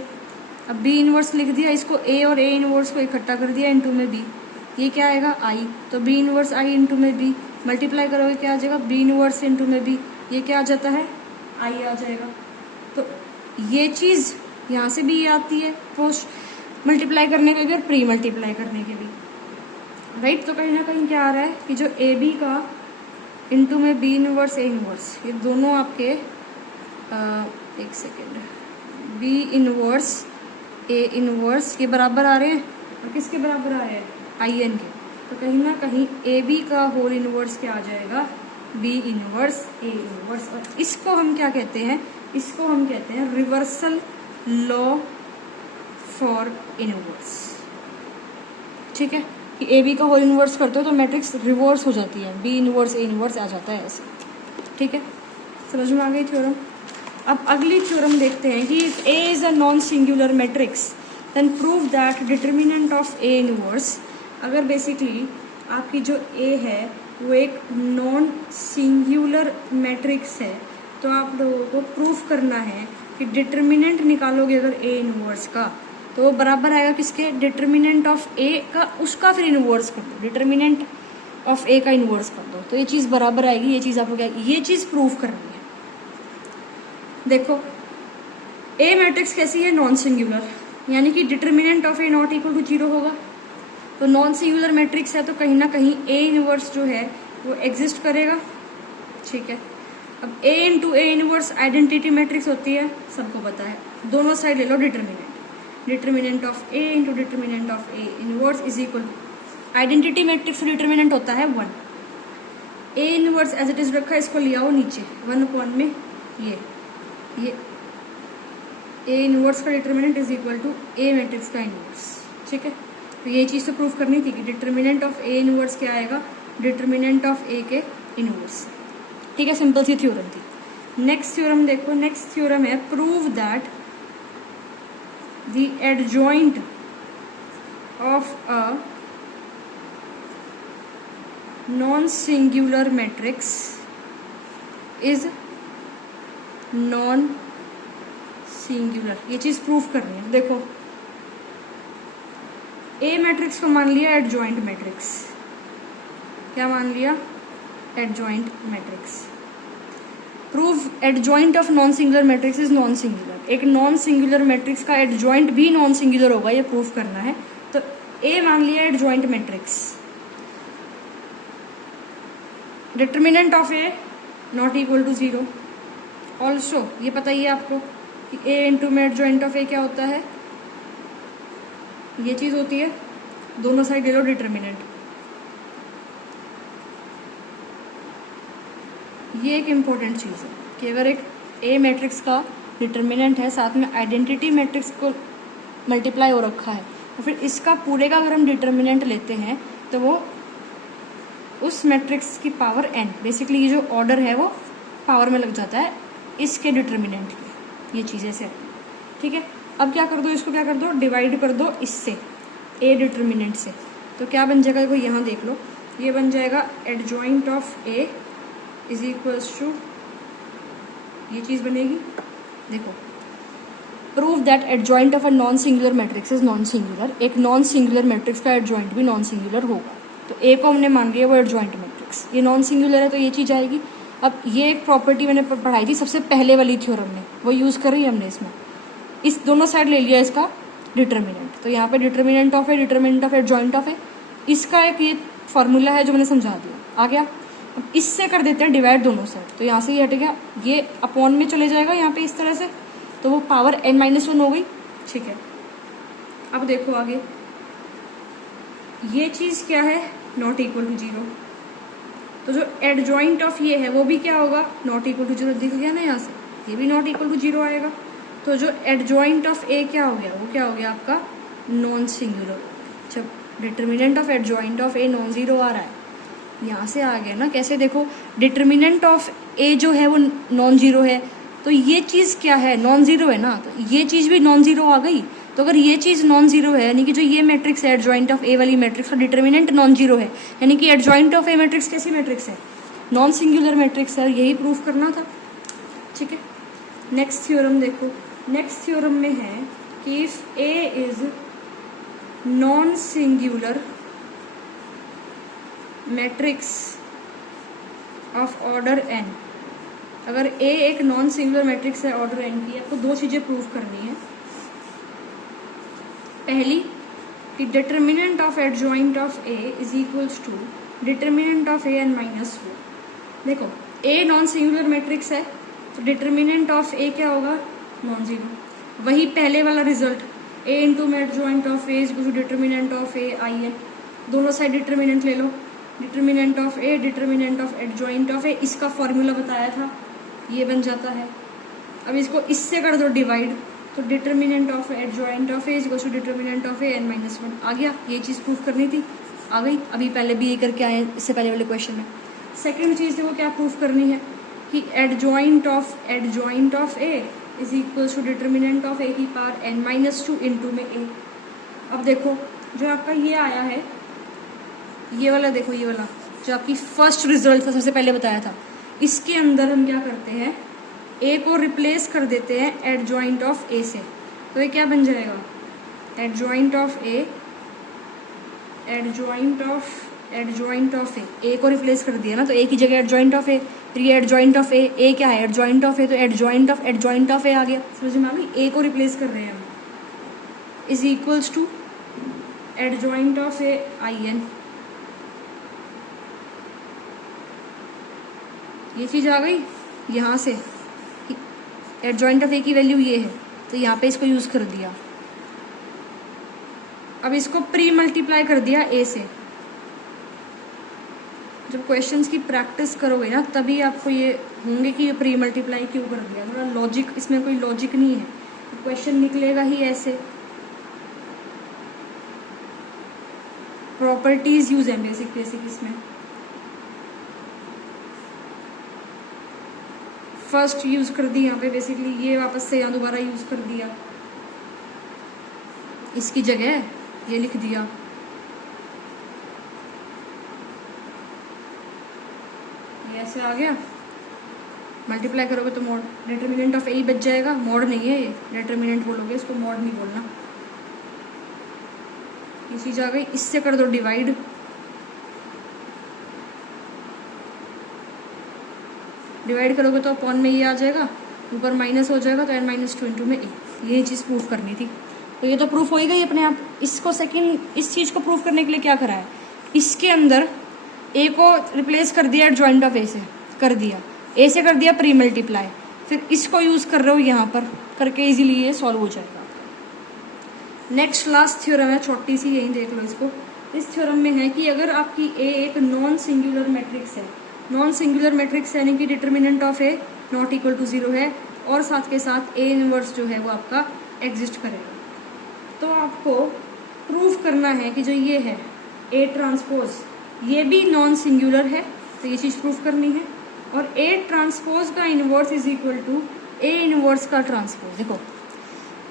अब बी इनवर्स लिख दिया, इसको ए और ए इनवर्स को इकट्ठा कर दिया इंटू में बी, ये क्या आएगा आई, तो बी इनवर्स आई इंटू में बी, मल्टीप्लाई करोगे क्या आ जाएगा, बी इनवर्स इंटू में बी, ये क्या आ जाता है, आई आ जाएगा। तो ये चीज़ यहाँ से भी ये आती है, पोस्ट मल्टीप्लाई करने के भी और प्री मल्टीप्लाई करने के भी, राइट। तो कहीं ना कहीं क्या आ रहा है कि जो ए बी का इंटू में बी इनवर्स ए इनवर्स, ये दोनों आपके एक second, B inverse A inverse के बराबर आ रहे हैं। और किसके बराबर आ रहे हैं? आई एन के। तो कहीं ना कहीं ए बी का होल इनवर्स क्या आ जाएगा? B inverse A inverse. और इसको हम क्या कहते हैं? इसको हम कहते हैं रिवर्सल लॉ फॉर इनवर्स, ठीक है। कि ए बी का होल इनवर्स करते हो तो मैट्रिक्स रिवर्स हो जाती है, बी इनवर्स ए इनवर्स आ जाता है ऐसे, ठीक है। समझ में आ गई थ्योरम। अब अगली थ्योरम देखते हैं कि if A is a non singular matrix then prove that determinant of A inverse. अगर बेसिकली आपकी जो ए है वो एक नॉन सिंगुलर मैट्रिक्स है तो आप लोगों को प्रूफ करना है कि डिटर्मिनेंट निकालोगे अगर ए इनवर्स का तो वो बराबर आएगा किसके? डिटर्मिनेंट ऑफ ए का, उसका फिर इनवर्स कर दो, डिटर्मिनेंट ऑफ ए का इनवर्स कर दो तो ये चीज़ बराबर आएगी। ये चीज़ आपको क्या, ये चीज़ प्रूफ करनी है। देखो ए मैट्रिक्स कैसी है? नॉन सिंगुलर, यानी कि determinant of A not equal to 0 होगा। तो नॉन सिंगुलर मैट्रिक्स है तो कहीं ना कहीं ए इनवर्स जो है वो एग्जिस्ट करेगा, ठीक है। अब A into A inverse identity matrix होती है, सबको पता है। दोनों साइड ले लो determinant, determinant of A into determinant of A inverse is equal to identity matrix determinant होता है 1। A inverse as it is रखा है, इसको ले आओ नीचे 1 में ये ए इनवर्स का determinant is equal to A matrix का इनवर्स, ठीक है। तो ये चीज़ तो प्रूफ करनी थी कि डिटर्मिनेंट ऑफ ए इनवर्स क्या आएगा? डिटर्मिनेंट ऑफ ए के इनवर्स, ठीक है। सिंपल सी थ्योरम थी। नेक्स्ट थ्योरम देखो, नेक्स्ट थ्योरम है prove that the adjoint of a non singular matrix is non singular. ये चीज़ प्रूफ करनी है। देखो ए मैट्रिक्स को मान लिया एडजॉइंट मैट्रिक्स, क्या मान लिया? Adjoint matrix. Prove adjoint of non singular matrix is non singular. एक नॉन सिंगुलर मैट्रिक्स का एडजॉइंट भी नॉन सिंगुलर होगा, ये प्रूफ करना है। तो ए मान लिया adjoint matrix, determinant of A not equal to 0। Also ये पता ही है आपको कि ए इंटू में एडजॉइंट ऑफ ए क्या होता है? ये चीज़ होती है, दोनों साइड ले लो डिटर्मिनेंट। ये एक इम्पोर्टेंट चीज़ है कि अगर एक ए मैट्रिक्स का डिटर्मिनेंट है साथ में आइडेंटिटी मैट्रिक्स को मल्टीप्लाई हो रखा है तो फिर इसका पूरे का अगर हम डिटर्मिनेंट लेते हैं तो वो उस मैट्रिक्स की पावर n, बेसिकली ये जो ऑर्डर है वो पावर में लग जाता है इसके डिटर्मिनेंट की। ये चीज़ें से, ठीक है। अब क्या कर दो, इसको क्या कर दो? डिवाइड कर दो इससे, ए डिटर्मिनेंट से। तो क्या बन जाएगा? देखो यहाँ देख लो, ये बन जाएगा adjoint of A is equals to, ये चीज़ बनेगी। देखो prove that adjoint of a non singular matrix is non singular. एक नॉन सिंगुलर मैट्रिक्स का एडजॉइंट भी नॉन सिंगुलर होगा। तो ए को हमने मान लिया वो एडजॉइंट मैट्रिक्स, ये नॉन सिंगुलर है तो ये चीज़ आएगी। अब ये एक प्रॉपर्टी मैंने पढ़ाई थी सबसे पहले वाली थ्योरम में, वो यूज़ कर रही है हमने इसमें। इस दोनों साइड ले लिया इसका डिटर्मिनेंट, तो यहाँ पे determinant of A, determinant of adjoint of A, इसका एक ये फार्मूला है जो मैंने समझा दिया, आ गया। अब इससे कर देते हैं डिवाइड दोनों साइड, तो यहाँ से ये हट गया, ये अपॉन में चले जाएगा यहाँ पे इस तरह से, तो वो पावर n-1 हो गई, ठीक है। अब देखो आगे, ये चीज़ क्या है? Not equal to 0। तो जो एडजॉइंट ऑफ ये है वो भी क्या होगा? Not equal to 0। दिख गया ना यहाँ से, ये भी नॉट इक्वल टू 0 आएगा। तो जो एडजॉइंट ऑफ ए क्या हो गया? वो क्या हो गया आपका? Non singular. जब determinant of adjoint of A non zero आ रहा है, यहाँ से आ गया ना। कैसे? देखो डिटर्मिनेंट ऑफ ए जो है वो नॉन ज़ीरो है, तो ये चीज़ क्या है? नॉन ज़ीरो है ना, तो ये चीज़ भी नॉन ज़ीरो आ गई। तो अगर ये चीज़ नॉन ज़ीरो है यानी कि जो ये मैट्रिक्स है एडजॉइंट ऑफ ए वाली मैट्रिक्स का डिटर्मिनेंट नॉन ज़ीरो है, यानी कि एडजॉइंट ऑफ ए मैट्रिक्स कैसी मैट्रिक्स है? नॉन सिंगुलर मैट्रिक्स है। यही प्रूफ करना था, ठीक है। नेक्स्ट थ्योरम देखो, नेक्स्ट थ्योरम में है कि if A is non singular matrix of order n, अगर A एक नॉन सिंगुलर मैट्रिक्स है ऑर्डर n की, आपको दो चीज़ें प्रूव करनी है। पहली, the determinant of adjoint of A is equals to determinant of A n minus 4। देखो ए नॉन सिंगुलर मैट्रिक्स है तो डिटर्मिनेंट ऑफ ए क्या होगा, नॉन जीरो। वही पहले वाला result, A into adjoint of A is equal to determinant of A I N, दोनों side determinant ले लो, determinant of A determinant of adjoint of A, इसका फॉर्मूला बताया था, ये बन जाता है। अब इसको इससे कर दो डिवाइड, तो determinant of adjoint of A is equal to determinant of A n minus 1 आ गया। ये चीज़ प्रूफ करनी थी, आ गई। अभी पहले भी ये करके आए इससे पहले वाले क्वेश्चन में। सेकंड चीज़ देखो क्या प्रूफ करनी है कि adjoint of A is equal to determinant of A की पावर एन माइनस 2 इंटू में ए। अब देखो जो आपका ये आया है, ये वाला देखो, ये वाला जो आपकी फर्स्ट रिजल्ट था सबसे पहले बताया था, इसके अंदर हम क्या करते हैं, ए को रिप्लेस कर देते हैं एडजॉइंट ऑफ ए से, तो ये क्या बन जाएगा, एडजॉइंट ऑफ ए ए को रिप्लेस कर दिया ना, तो ए की जगह एडजॉइंट ऑफ ए, फिर ये एडजॉइंट ऑफ ए क्या है, एडजॉइंट ऑफ ए, तो एडजॉइंट ऑफ ए आ गया। समझ में आ गई, ए को रिप्लेस कर रहे हैं हम, is equals to adjoint of A I n. ये चीज़ आ गई यहाँ से, एडजॉइंट ऑफ ए की वैल्यू ये है, तो यहाँ पे इसको यूज़ कर दिया। अब इसको प्री मल्टीप्लाई कर दिया ए से। जब क्वेश्चंस की प्रैक्टिस करोगे ना तभी आपको ये होंगे कि ये प्री मल्टीप्लाई क्यों कर दिया, थोड़ा लॉजिक, इसमें कोई लॉजिक नहीं है, क्वेश्चन निकलेगा ही ऐसे। प्रॉपर्टीज यूज है बेसिक इसमें। फर्स्ट यूज कर दी यहाँ पे बेसिकली, ये वापस से यहाँ दोबारा यूज कर दिया, इसकी जगह ये लिख दिया। ये ऐसे आ गया, मल्टीप्लाई करोगे तो मॉड डिटर्मिनेंट ऑफ ए ही बच जाएगा, मॉड नहीं है ये, डिटर्मिनेंट बोलोगे इसको, मॉड नहीं बोलना। ये चीज आ गई, इससे कर दो डिवाइड, डिवाइड करोगे तो अपॉन में ये आ जाएगा, ऊपर माइनस हो जाएगा, तो एन माइनस 2 इंटू में ए। ये चीज़ प्रूफ करनी थी, तो ये तो प्रूफ हो ही गई अपने आप। इसको सेकंड, इस चीज़ को प्रूफ करने के लिए क्या करा है, इसके अंदर ए को रिप्लेस कर दिया एडजॉइंट ऑफ ए से, कर दिया ए से, कर दिया प्री मल्टीप्लाई, फिर इसको यूज़ कर रहे हो यहाँ पर करके, इजीली ये सॉल्व हो जाएगा। नेक्स्ट लास्ट थ्योरम है, छोटी सी, यही देख लो इसको। इस थ्योरम में है कि अगर आपकी ए एक नॉन सिंगुलर मैट्रिक्स है, नॉन सिंगुलर मैट्रिक्स यानी कि determinant of A not equal to 0 है, और साथ के साथ ए इनवर्स जो है वो आपका एग्जिस्ट करेगा, तो आपको प्रूफ करना है कि जो ये है ए ट्रांसपोज ये भी नॉन सिंगुलर है, तो ये चीज़ प्रूफ करनी है। और ए ट्रांसपोज का inverse is equal to A inverse का ट्रांसपोज। देखो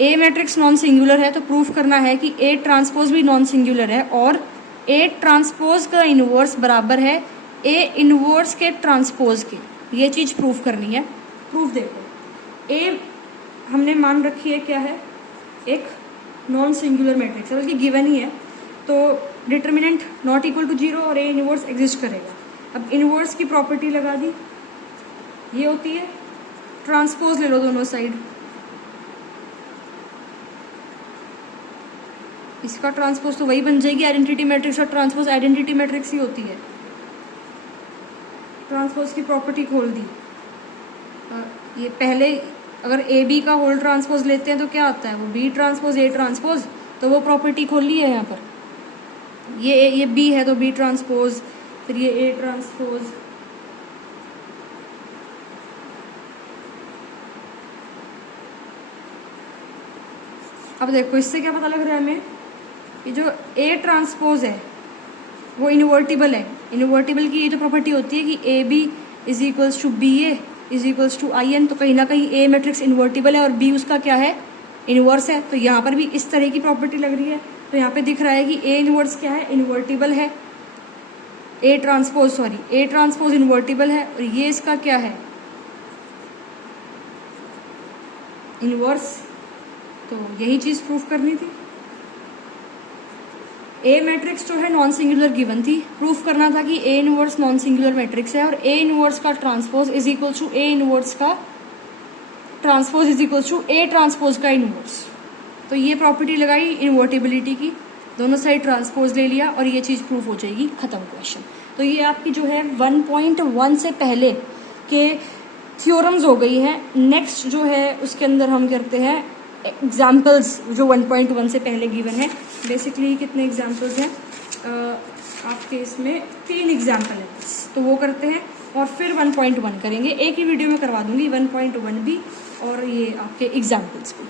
ए मैट्रिक्स नॉन सिंगुलर है तो प्रूफ करना है कि ए ट्रांसपोज भी नॉन सिंगुलर है, और ए ट्रांसपोज का इनवर्स बराबर है ए इनवर्स के ट्रांसपोज के, ये चीज़ प्रूफ करनी है। प्रूफ देखो, ए हमने मान रखी है क्या है, एक नॉन सिंगुलर मैट्रिक्स है, बल्कि गिवन ही है, तो डिटर्मिनेंट नॉट इक्वल टू 0 और ए इनवर्स एग्जिस्ट करेगा। अब इनवर्स की प्रॉपर्टी लगा दी, ये होती है ट्रांसपोज, ले लो दोनों साइड, इसका ट्रांसपोज तो वही बन जाएगी आइडेंटिटी मैट्रिक्स, और ट्रांसपोज आइडेंटिटी मैट्रिक्स ही होती है। ट्रांसपोज की प्रॉपर्टी खोल दी, ये पहले अगर ए बी का होल ट्रांसपोज लेते हैं तो क्या आता है, वो बी ट्रांसपोज ए ट्रांसपोज, तो वो प्रॉपर्टी खोल ली है यहाँ पर। ये बी है तो बी ट्रांसपोज, फिर ये ए ट्रांसपोज, अब देखो इससे क्या पता लग रहा है हमें कि जो ए ट्रांसपोज है वो इनवर्टिबल है। इनवर्टिबल की ये जो प्रॉपर्टी होती है कि A B is equals to B A is equals to I N, तो कहीं ना कहीं ए मैट्रिक्स इनवर्टिबल है और बी उसका क्या है, इनवर्स है। तो यहाँ पर भी इस तरह की प्रॉपर्टी लग रही है, तो यहाँ पे दिख रहा है कि ए इनवर्स क्या है, इनवर्टिबल है, ए ट्रांसपोज इनवर्टिबल है, और ये इसका क्या है, इनवर्स। तो यही चीज़ प्रूफ करनी थी। ए मैट्रिक्स जो है नॉन सिंगुलर गिवन थी, प्रूफ करना था कि A inverse non singular matrix है, और ए इनवर्स का transpose is equal to A inverse का transpose is equal to A transpose का इनवर्स। तो ये प्रॉपर्टी लगाई इन्वर्टिबिलिटी की, दोनों साइड ट्रांसपोज ले लिया और ये चीज़ प्रूफ हो जाएगी, ख़त्म क्वेश्चन। तो ये आपकी जो है 1.1 से पहले के थ्योरम्स हो गई हैं। नेक्स्ट जो है उसके अंदर हम करते हैं एग्जाम्पल्स जो 1.1 से पहले गिवन है। बेसिकली कितने एग्जाम्पल्स हैं आपके इसमें? 3 एग्जाम्पल है बस, तो वो करते हैं और फिर 1.1 करेंगे। एक ही वीडियो में करवा दूंगी 1.1 भी और ये आपके एग्जाम्पल्स भी।